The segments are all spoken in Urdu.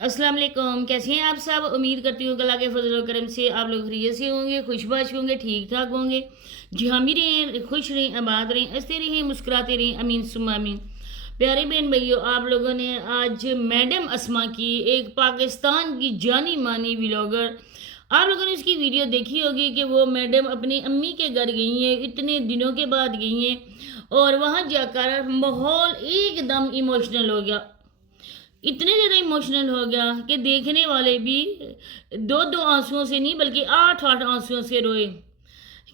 السلام علیکم، کیسے ہیں آپ سب؟ امید کرتی ہوں کہ اللہ کے فضل و کرم سے آپ لوگ خیریت سے ہوں گے، خوش باش ہوں گے، ٹھیک ٹھاک ہوں گے۔ جہاں بھی رہیں، خوش رہیں، آباد رہیں، ہنستے رہیں، مسکراتے رہیں، امین ثم امین۔ پیارے بہن بھائیو، آپ لوگوں نے آج میڈم اسما کی، ایک پاکستان کی جانی مانی ولاگر، آپ لوگوں نے اس کی ویڈیو دیکھی ہوگی کہ وہ میڈم اپنی امی کے گھر گئی ہیں، اتنے دنوں کے بعد گئی ہیں، اور وہاں جا کر ماحول ایک دم ایموشنل ہو گیا، اتنے زیادہ ایموشنل ہو گیا کہ دیکھنے والے بھی دو دو آنسوؤں سے نہیں بلکہ آٹھ آٹھ آنسوؤں سے روئے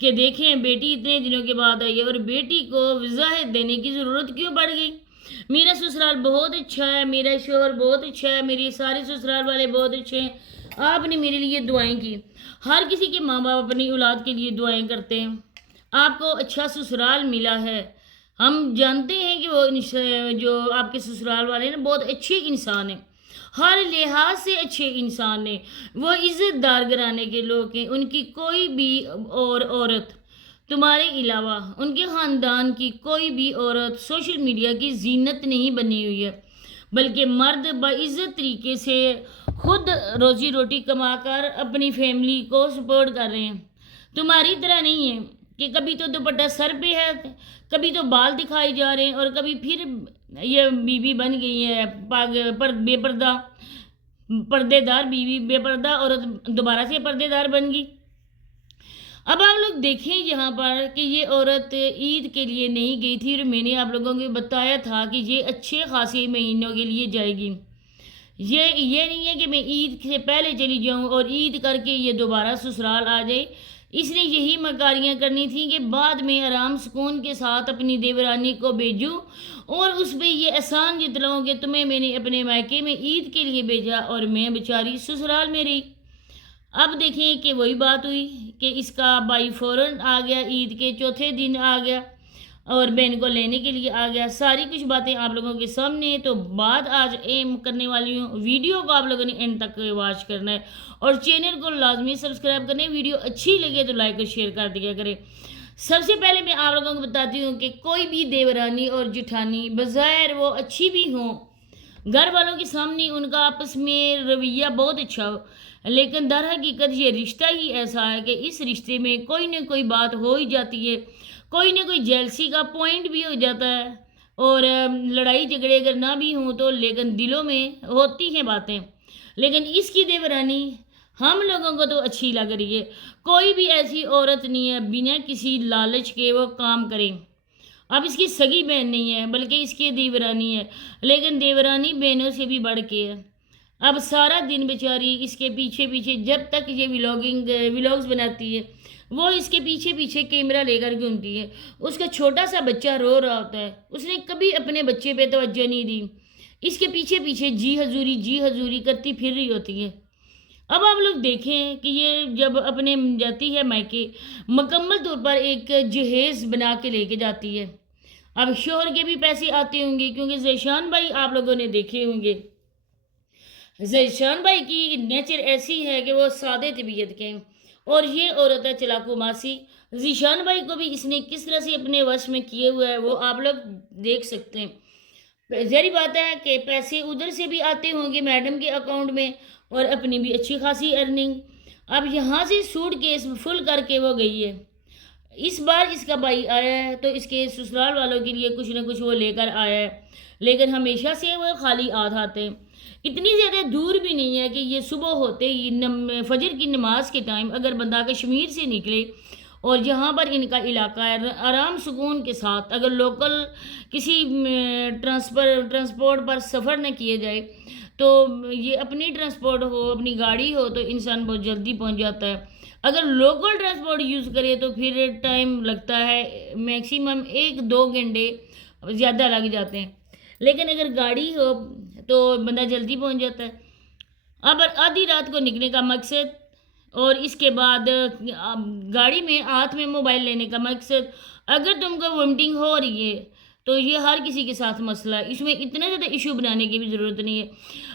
کہ دیکھیں بیٹی اتنے دنوں کے بعد آئی ہے اور بیٹی کو وضاحت دینے کی ضرورت کیوں پڑ گئی۔ میرا سسرال بہت اچھا ہے، میرا شوہر بہت اچھا ہے، میری سارے سسرال والے بہت اچھے ہیں، آپ نے میرے لیے دعائیں کی۔ ہر کسی کے ماں باپ اپنی اولاد کے لیے دعائیں کرتے ہیں۔ آپ کو اچھا سسرال ملا ہے، ہم جانتے ہیں کہ وہ جو آپ کے سسرال والے ہیں بہت اچھے انسان ہیں، ہر لحاظ سے اچھے انسان ہیں، وہ عزت دار گھرانے کے لوگ ہیں، ان کی کوئی بھی اور عورت تمہارے علاوہ ان کے خاندان کی کوئی بھی عورت سوشل میڈیا کی زینت نہیں بنی ہوئی ہے، بلکہ مرد باعزت طریقے سے خود روزی روٹی کما کر اپنی فیملی کو سپورٹ کر رہے ہیں۔ تمہاری طرح نہیں ہے کہ کبھی تو دوپٹہ سر پہ ہے، کبھی تو بال دکھائی جا رہے ہیں، اور کبھی پھر یہ بیوی بن گئی ہے بے پردہ، پردے دار بیوی، بے پردہ عورت دوبارہ سے پردے دار بن گئی۔ اب آپ لوگ دیکھیں یہاں پر کہ یہ عورت عید کے لیے نہیں گئی تھی، اور میں نے آپ لوگوں کو بتایا تھا کہ یہ اچھے خاصے مہینوں کے لیے جائے گی۔ یہ نہیں ہے کہ میں عید سے پہلے چلی جاؤں اور عید کر کے یہ دوبارہ سسرال آ جائے۔ اس نے یہی مکاریاں کرنی تھیں کہ بعد میں آرام سکون کے ساتھ اپنی دیورانی کو بھیجوں اور اس پہ یہ احسان جتلاؤں کہ تمہیں میں نے اپنے مائکے میں عید کے لیے بھیجا اور میں بیچاری سسرال میں رہی۔ اب دیکھیں کہ وہی بات ہوئی کہ اس کا بھائی فوراً آ گیا، عید کے چوتھے دن آ گیا اور بہن کو لینے کے لیے آ گیا۔ ساری کچھ باتیں آپ لوگوں کے سامنے، تو بات آج ایم کرنے والی ہوں، ویڈیو کو آپ لوگوں نے اینڈ تک واچ کرنا ہے اور چینل کو لازمی سبسکرائب کرنا ہے۔ ویڈیو اچھی لگے تو لائک اور شیئر کر دیا کرے۔ سب سے پہلے میں آپ لوگوں کو بتاتی ہوں کہ کوئی بھی دیورانی اور جٹھانی بظاہر وہ اچھی بھی ہوں، گھر والوں کے سامنے ان کا آپس میں رویہ بہت اچھا ہو، لیکن در حقیقت یہ رشتہ ہی ایسا ہے کہ اس رشتے میں کوئی نہ کوئی بات ہو ہی جاتی ہے، کوئی نہ کوئی جیلسی کا پوائنٹ بھی ہو جاتا ہے، اور لڑائی جھگڑے اگر نہ بھی ہوں تو لیکن دلوں میں ہوتی ہیں باتیں۔ لیکن اس کی دیورانی ہم لوگوں کو تو اچھی لگ رہی ہے، کوئی بھی ایسی عورت نہیں ہے بنا کسی لالچ کے وہ کام کریں۔ اب اس کی سگی بہن نہیں ہے بلکہ اس کی دیورانی ہے، لیکن دیورانی بہنوں سے بھی بڑھ کے ہے۔ اب سارا دن بیچاری اس کے پیچھے پیچھے، جب تک یہ ولاگز بناتی ہے وہ اس کے پیچھے پیچھے کیمرہ لے کر گھومتی ہے۔ اس کا چھوٹا سا بچہ رو رہا ہوتا ہے، اس نے کبھی اپنے بچے پہ توجہ نہیں دی، اس کے پیچھے پیچھے جی حضوری کرتی پھر رہی ہوتی ہے۔ اب آپ لوگ دیکھیں کہ یہ جب اپنے جاتی ہے مائکے، مکمل طور پر ایک جہیز بنا کے لے کے جاتی ہے۔ اب شوہر کے بھی پیسے آتے ہوں گے کیونکہ ذیشان بھائی آپ لوگوں نے دیکھے ہوں گے، ذیشان بھائی کی نیچر ایسی ہے کہ وہ سادے طبیعت کے ہیں، اور یہ عورت ہے چلاکو ماسی۔ ذیشان بھائی کو بھی اس نے کس طرح سے اپنے وش میں کیے ہوا ہے وہ آپ لوگ دیکھ سکتے ہیں۔ ظاہری بات ہے کہ پیسے ادھر سے بھی آتے ہوں گے میڈم کے اکاؤنٹ میں، اور اپنی بھی اچھی خاصی ارننگ۔ اب یہاں سے سوٹ کیس فل کر کے وہ گئی ہے۔ اس بار اس کا بھائی آیا ہے تو اس کے سسرال والوں کے لیے کچھ نہ کچھ وہ لے کر آیا ہے، لیکن ہمیشہ سے وہ خالی ہاتھ آتے ہیں۔ اتنی زیادہ دور بھی نہیں ہے کہ یہ صبح ہوتے ہی فجر کی نماز کے ٹائم اگر بندہ کشمیر سے نکلے اور جہاں پر ان کا علاقہ ہے، آرام سکون کے ساتھ اگر لوکل کسی ٹرانسپورٹ پر سفر نہ کیے جائے تو یہ اپنی ٹرانسپورٹ ہو، اپنی گاڑی ہو تو انسان بہت جلدی پہنچ جاتا ہے۔ اگر لوکل ٹرانسپورٹ یوز کرے تو پھر ٹائم لگتا ہے، میکسیمم 1-2 گھنٹے زیادہ لگ جاتے ہیں، لیکن اگر گاڑی ہو تو بندہ جلدی پہنچ جاتا ہے۔ اب آدھی رات کو نکلنے کا مقصد اور اس کے بعد گاڑی میں ہاتھ میں موبائل لینے کا مقصد، اگر تم کو وومٹنگ ہو رہی ہے تو یہ ہر کسی کے ساتھ مسئلہ ہے، اس میں اتنا زیادہ ایشو بنانے کی بھی ضرورت نہیں ہے۔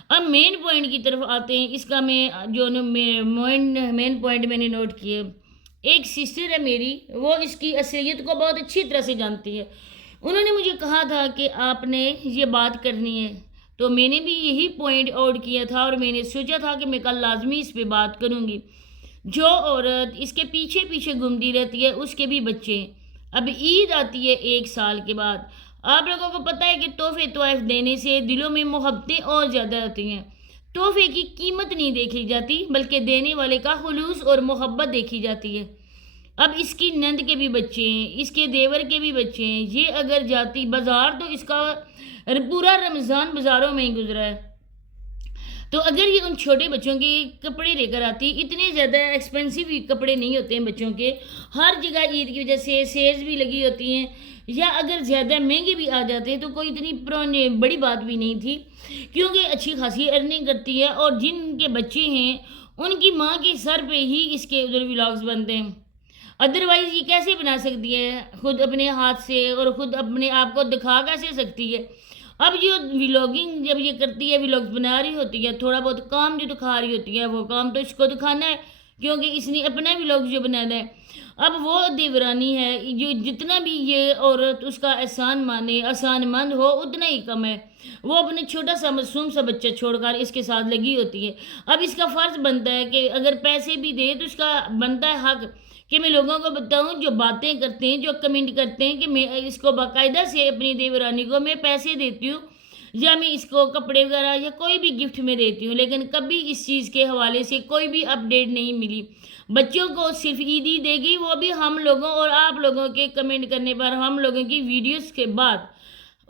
اب مین پوائنٹ کی طرف آتے ہیں، اس کا میں جو مین پوائنٹ میں نے نوٹ کیے، ایک سسٹر ہے میری، وہ اس کی اصلیت کو بہت اچھی طرح سے جانتی ہے۔ انہوں نے مجھے کہا تھا کہ آپ نے یہ بات کرنی ہے تو میں نے بھی یہی پوائنٹ آؤٹ کیا تھا اور میں نے سوچا تھا کہ میں کل لازمی اس پہ بات کروں گی. جو عورت اس کے پیچھے پیچھے گھومتی رہتی ہے اس کے بھی بچے ہیں. اب عید آتی ہے 1 سال کے بعد. آپ لوگوں کو پتہ ہے کہ تحفے تحائف دینے سے دلوں میں محبتیں اور زیادہ ہوتی ہیں. تحفے کی قیمت نہیں دیکھی جاتی بلکہ دینے والے کا خلوص اور محبت دیکھی جاتی ہے. اب اس کی نند کے بھی بچے ہیں, اس کے دیور کے بھی بچے ہیں. یہ اگر جاتی بازار تو اس کا پورا رمضان بازاروں میں ہی گزرا ہے. تو اگر یہ ان چھوٹے بچوں کے کپڑے لے کر آتی, اتنے زیادہ ایکسپینسو کپڑے نہیں ہوتے ہیں بچوں کے, ہر جگہ عید کی وجہ سے سیلز بھی لگی ہوتی ہیں, یا اگر زیادہ مہنگے بھی آ جاتے ہیں تو کوئی اتنی بڑی بات بھی نہیں تھی کیونکہ اچھی خاصی ارننگ کرتی ہے. اور جن کے بچے ہیں ان کی ماں کے سر پہ ہی اس کے ادھر ولاگز بنتے ہیں. ادروائز یہ کیسے بنا سکتی ہے خود اپنے ہاتھ سے اور خود اپنے آپ کو دکھا کیسے سکتی ہے. اب جو ولاگنگ جب یہ کرتی ہے, ولاگز بنا رہی ہوتی ہے, تھوڑا بہت کام جو دکھا رہی ہوتی ہے وہ کام تو اس کو دکھانا ہے کیونکہ اس نے اپنا ولاگ جو بنانا ہے. اب وہ دیورانی ہے جو جتنا بھی یہ عورت اس کا احسان مانے, آسان مند ہو, اتنا ہی کم ہے. وہ اپنے چھوٹا سا معصوم سا بچہ چھوڑ کر اس کے ساتھ لگی ہوتی ہے. اب اس کا فرض بنتا ہے کہ اگر پیسے بھی دے تو اس کا بنتا ہے حق کہ میں لوگوں کو بتاؤں جو باتیں کرتے ہیں, جو کمنٹ کرتے ہیں کہ میں اس کو باقاعدہ سے اپنی دیورانی کو میں پیسے دیتی ہوں یا میں اس کو کپڑے وغیرہ یا کوئی بھی گفٹ میں دیتی ہوں, لیکن کبھی اس چیز کے حوالے سے کوئی بھی اپڈیٹ نہیں ملی. بچوں کو صرف عیدی دے گی, وہ بھی ہم لوگوں اور آپ لوگوں کے کمنٹ کرنے پر, ہم لوگوں کی ویڈیوز کے بعد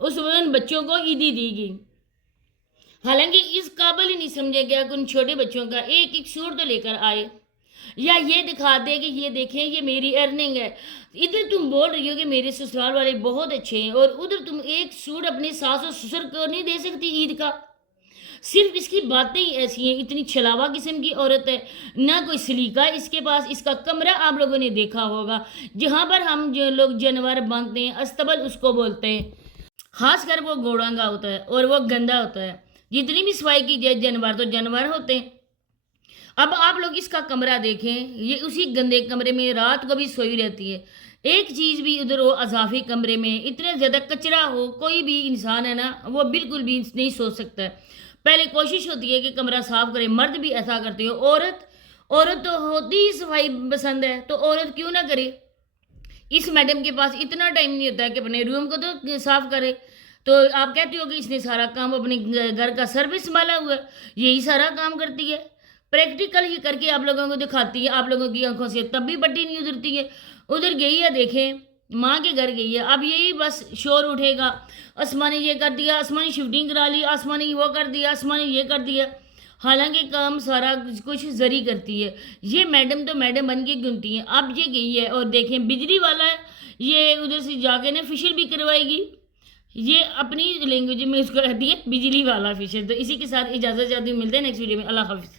اس وقت بچوں کو عیدی دی گئی. حالانکہ اس قابل ہی نہیں سمجھا گیا کہ ان چھوٹے بچوں کا ایک ایک سوٹ تو لے کر آئے یا یہ دکھا دے کہ یہ دیکھیں یہ میری ارننگ ہے. ادھر تم بول رہی ہو کہ میرے سسرال والے بہت اچھے ہیں اور ادھر تم ایک سوٹ اپنے ساس و سسر کو نہیں دے سکتی عید کا. صرف اس کی باتیں ہی ایسی ہیں, اتنی چھلاوا قسم کی عورت ہے, نہ کوئی سلیقہ اس کے پاس. اس کا کمرہ آپ لوگوں نے دیکھا ہوگا جہاں پر ہم جو لوگ جانور باندھتے ہیں استبل اس کو بولتے ہیں, خاص کر وہ گوڑانگا ہوتا ہے اور وہ گندا ہوتا ہے. جتنی بھی صفائی کی جائے جانور تو جانور ہوتے ہیں. اب آپ لوگ اس کا کمرہ دیکھیں, یہ اسی گندے کمرے میں رات کو بھی سوئی رہتی ہے. ایک چیز بھی ادھر ہو اضافی کمرے میں اتنا زیادہ کچرا ہو, کوئی بھی انسان ہے نا وہ بالکل بھی نہیں سو سکتا ہے. پہلے کوشش ہوتی ہے کہ کمرہ صاف کرے, مرد بھی ایسا کرتے ہو, عورت تو ہوتی ہی صفائی پسند ہے تو عورت کیوں نہ کرے. اس میڈم کے پاس اتنا ٹائم نہیں ہوتا ہے کہ اپنے روم کو تو صاف کرے. تو آپ کہتے ہو کہ اس نے سارا کام اپنے گھر کا سروس سنبھالا ہوا ہے, یہی سارا کام کرتی ہے. پریکٹیکل ہی کر کے آپ لوگوں کو دکھاتی ہے, آپ لوگوں کی آنکھوں سے تب بھی پٹی نہیں ادھرتی ہے. ادھر گئی ہے, دیکھیں ماں کے گھر گئی ہے, اب یہی بس شور اٹھے گا, آسمانی یہ کر دیا, آسمانی شفٹنگ کرا لی, آسمانی وہ کر دیا, آسمانی یہ کر دیا. حالانکہ کام سارا کچھ زری کرتی ہے. یہ میڈم تو میڈم بن کے گنتی ہیں. اب یہ گئی ہے اور دیکھیں بجلی والا ہے, یہ ادھر سے جا کے نا فیشل بھی کروائے گی. یہ اپنی لینگویج میں اس کو کہتی ہے بجلی والا فیشل. تو اسی کے ساتھ اجازت چاہتی ہوں, ملتے ہیں نیکسٹ ویڈیو میں. اللہ حافظ.